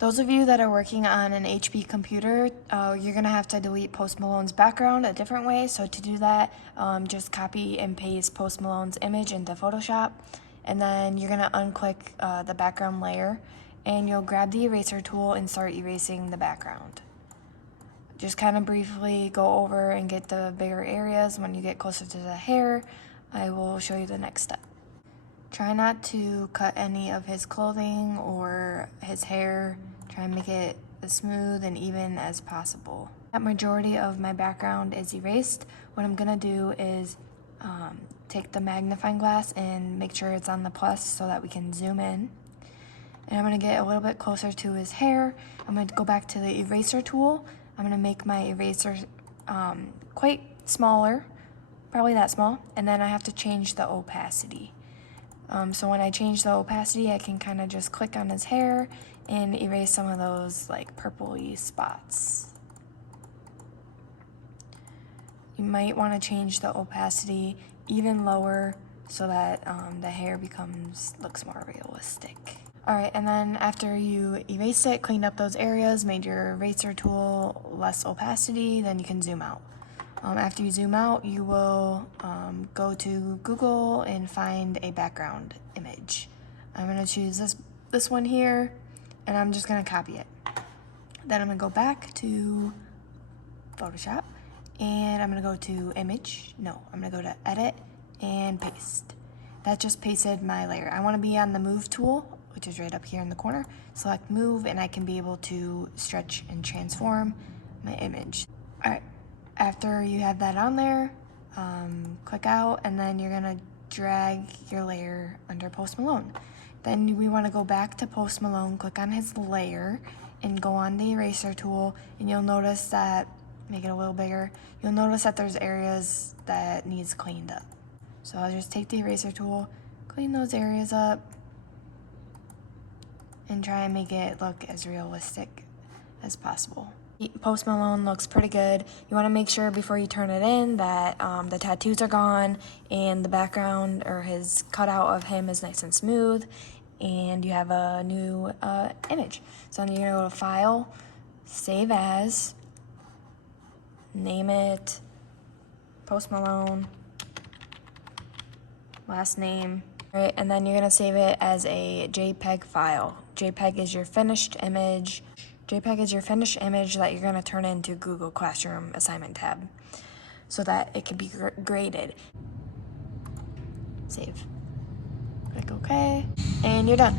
Those of you that are working on an HP computer, you're gonna have to delete Post Malone's background a different way. So to do that, just copy and paste Post Malone's image into Photoshop, and then you're gonna unclick the background layer, and you'll grab the eraser tool and start erasing the background. Just kind of briefly go over and get the bigger areas. When you get closer to the hair, I will show you the next step. Try not to cut any of his clothing or his hair. Try and make it as smooth and even as possible. That majority of my background is erased. What I'm gonna do is take the magnifying glass and make sure it's on the plus so that we can zoom in. And I'm gonna get a little bit closer to his hair. I'm gonna go back to the eraser tool. I'm gonna make my eraser quite smaller, probably that small, and then I have to change the opacity. So when I change the opacity, I can kind of just click on his hair and erase some of those like purpley spots. You might want to change the opacity even lower so that the hair looks more realistic. Alright, and then after you erased it, cleaned up those areas, made your eraser tool less opacity, then you can zoom out. After you zoom out, you will go to Google and find a background image. I'm going to choose this one here, and I'm just going to copy it. Then I'm going to go back to Photoshop, and I'm going to go to Image. No, I'm going to go to Edit and Paste. That just pasted my layer. I want to be on the Move tool, which is right up here in the corner. Select Move, and I can be able to stretch and transform my image. All right. After you have that on there, click out, and then you're gonna drag your layer under Post Malone. Then we wanna go back to Post Malone, click on his layer, and go on the eraser tool, and you'll notice that, make it a little bigger, you'll notice that there's areas that needs cleaned up. So I'll just take the eraser tool, clean those areas up, and try and make it look as realistic as possible. Post Malone looks pretty good. You want to make sure before you turn it in that the tattoos are gone and the background or his cutout of him is nice and smooth, and you have a new image. So then you're going to go to File, Save As, name it Post Malone, last name, right? And then you're going to save it as a JPEG file. JPEG is your finished image. JPEG is your finished image that you're going to turn into Google Classroom assignment tab so that it can be graded. Save. Click OK, and you're done.